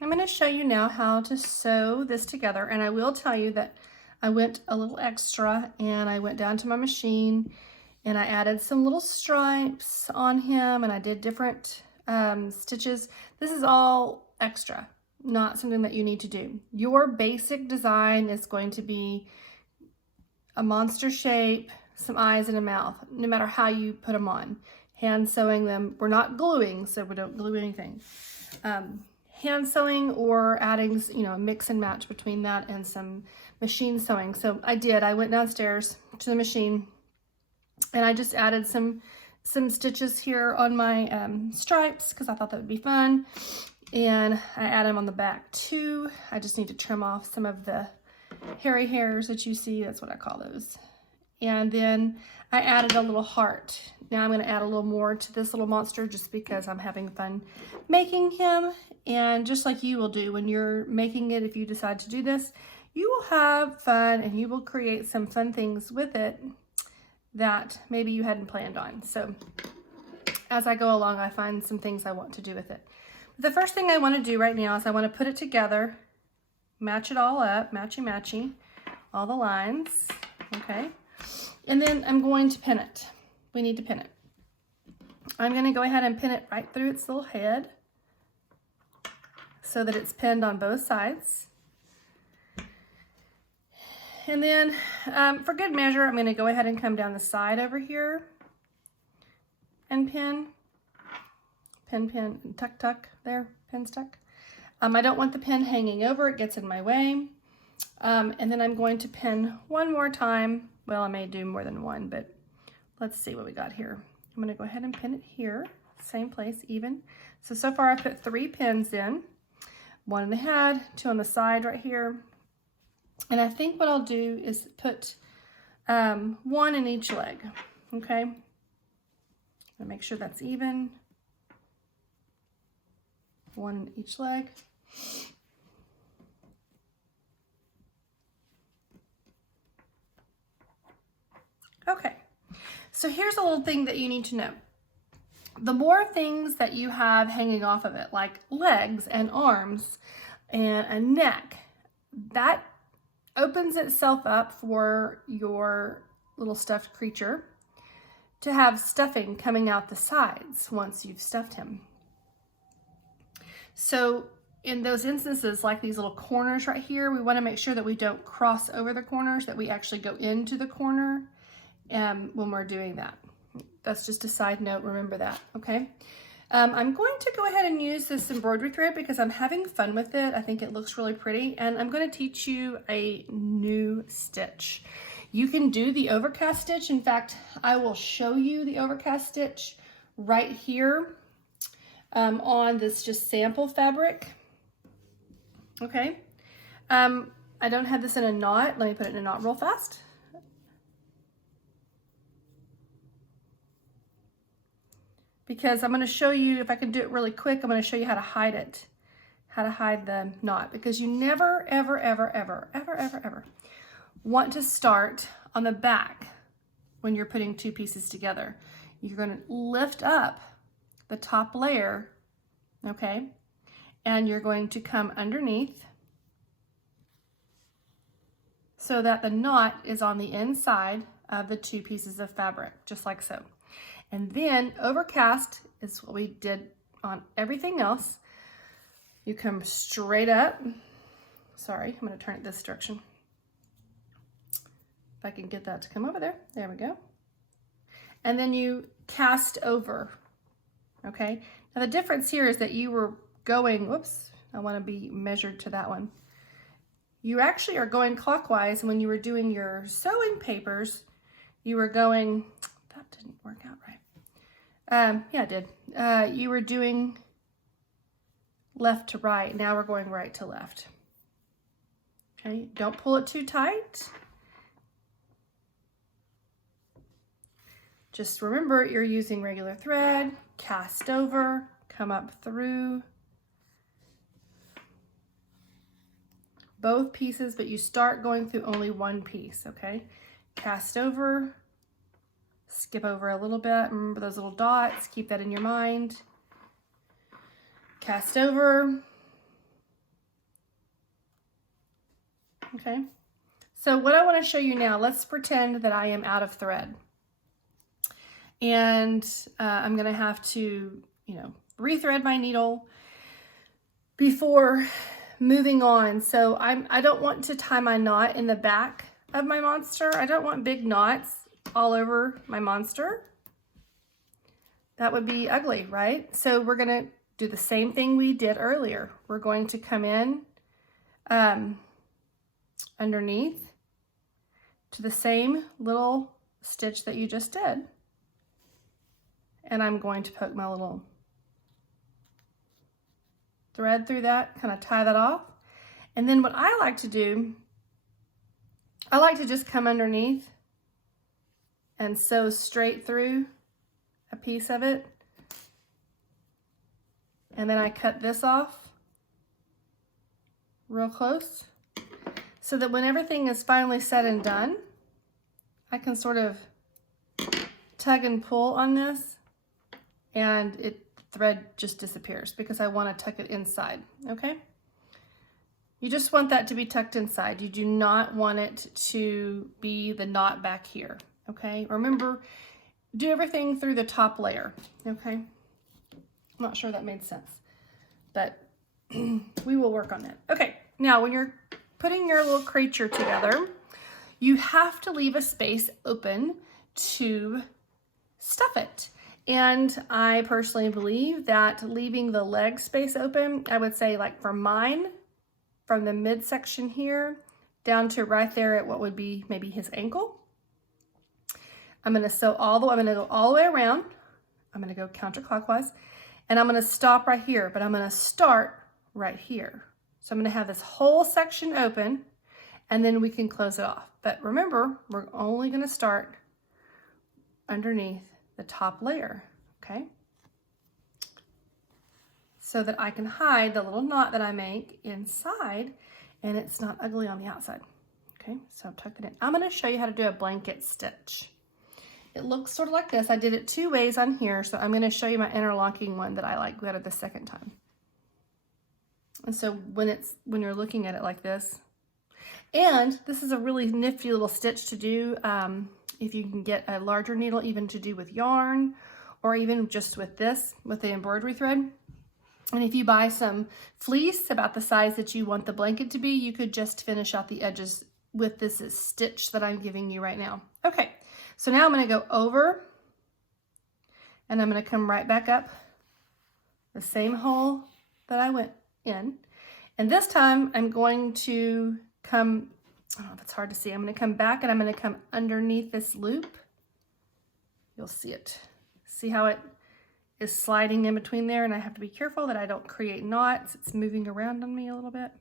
I'm going to show you now how to sew this together, and I will tell you that I went a little extra and I went down to my machine and I added some little stripes on him, and I did different stitches. This is all extra, not something that you need to do. Your basic design is going to be a monster shape, some eyes and a mouth, no matter how you put them on. Hand sewing them, we're not gluing, so we don't glue anything. Hand sewing or adding, you know, a mix and match between that and some machine sewing. So I went downstairs to the machine and I just added some stitches here on my stripes because I thought that would be fun. And I add them on the back too. I just need to trim off some of the hairy hairs that you see. That's what I call those. And then I added a little heart. Now I'm going to add a little more to this little monster just because I'm having fun making him. And just like you will do when you're making it, if you decide to do this, you will have fun and you will create some fun things with it that maybe you hadn't planned on. So as I go along, I find some things I want to do with it. The first thing I want to do right now is I want to put it together, match it all up, matchy-matchy, all the lines, okay? And then I'm going to pin it. We need to pin it. I'm going to go ahead and pin it right through its little head so that it's pinned on both sides. And then for good measure, I'm going to go ahead and come down the side over here and pin, pin, tuck, tuck, there, pin stuck. I don't want the pin hanging over, it gets in my way. And then I'm going to pin one more time. Well, I may do more than one, but let's see what we got here. I'm going to go ahead and pin it here, same place, even. So far I've put 3 pins in, 1 in the head, 2 on the side right here. And I think what I'll do is put 1 in each leg, okay? I'll make sure that's even. 1 in each leg. Okay, so here's a little thing that you need to know. The more things that you have hanging off of it, like legs and arms and a neck, that opens itself up for your little stuffed creature to have stuffing coming out the sides once you've stuffed him. So in those instances, like these little corners right here, we want to make sure that we don't cross over the corners, that we actually go into the corner when we're doing that. That's just a side note, remember that, okay? I'm going to go ahead and use this embroidery thread because I'm having fun with it. I think it looks really pretty, and I'm going to teach you a new stitch. You can do the overcast stitch. In fact, I will show you the overcast stitch right here on this just sample fabric, okay? I don't have this in a knot. Let me put it in a knot real fast. Because I'm going to show you, if I can do it really quick, I'm going to show you how to hide it, how to hide the knot, because you never, ever, ever, ever, ever, ever, ever want to start on the back when you're putting 2 pieces together. You're going to lift up the top layer, okay, and you're going to come underneath so that the knot is on the inside of the 2 pieces of fabric, just like so. And then overcast is what we did on everything else. You come straight up. Sorry, I'm going to turn it this direction. If I can get that to come over there. There we go. And then you cast over. Okay. Now the difference here is that you were going, whoops, I want to be measured to that one. You actually are going clockwise, and when you were doing your sewing papers, you were going, that didn't work out right. Yeah, it did. You were doing left to right. Now we're going right to left. Okay, don't pull it too tight. Just remember you're using regular thread, cast over, come up through both pieces, but you start going through only one piece, okay? Cast over, skip over a little bit. Remember those little dots, keep that in your mind. Cast over, Okay. So what I want to show you now, let's pretend that I am out of thread. And I'm going to have to, rethread my needle before moving on. So I don't want to tie my knot in the back of my monster. I don't want big knots all over my monster. That would be ugly, right? So we're going to do the same thing we did earlier. We're going to come in underneath to the same little stitch that you just did. And I'm going to poke my little thread through that, kind of tie that off. And then what I like to do, I like to just come underneath and sew straight through a piece of it. And then I cut this off real close so that when everything is finally said and done, I can sort of tug and pull on this and thread just disappears because I want to tuck it inside, okay? You just want that to be tucked inside. You do not want it to be the knot back here, okay? Remember, do everything through the top layer, okay? I'm not sure that made sense, but we will work on that. Okay, now when you're putting your little creature together, you have to leave a space open to stuff it. And I personally believe that leaving the leg space open, I would say like for mine, from the midsection here down to right there at what would be maybe his ankle. I'm going to sew I'm going to go all the way around. I'm going to go counterclockwise and I'm going to stop right here, but I'm going to start right here. So I'm going to have this whole section open and then we can close it off. But remember, we're only going to start underneath the top layer, okay? So that I can hide the little knot that I make inside and it's not ugly on the outside. Okay, so tuck it in. I'm going to show you how to do a blanket stitch. It looks sort of like this. I did it 2 ways on here, so I'm going to show you my interlocking one that I like better the second time. And so when you're looking at it like this, and this is a really nifty little stitch to do if you can get a larger needle, even to do with yarn or even just with this, with the embroidery thread. And if you buy some fleece about the size that you want the blanket to be, you could just finish out the edges with this stitch that I'm giving you right now. Okay, so now I'm going to go over and I'm going to come right back up the same hole that I went in. And this time I'm going to come, I don't know if it's hard to see, I'm going to come back and I'm going to come underneath this loop. You'll see it. See how it is sliding in between there, and I have to be careful that I don't create knots. It's moving around on me a little bit.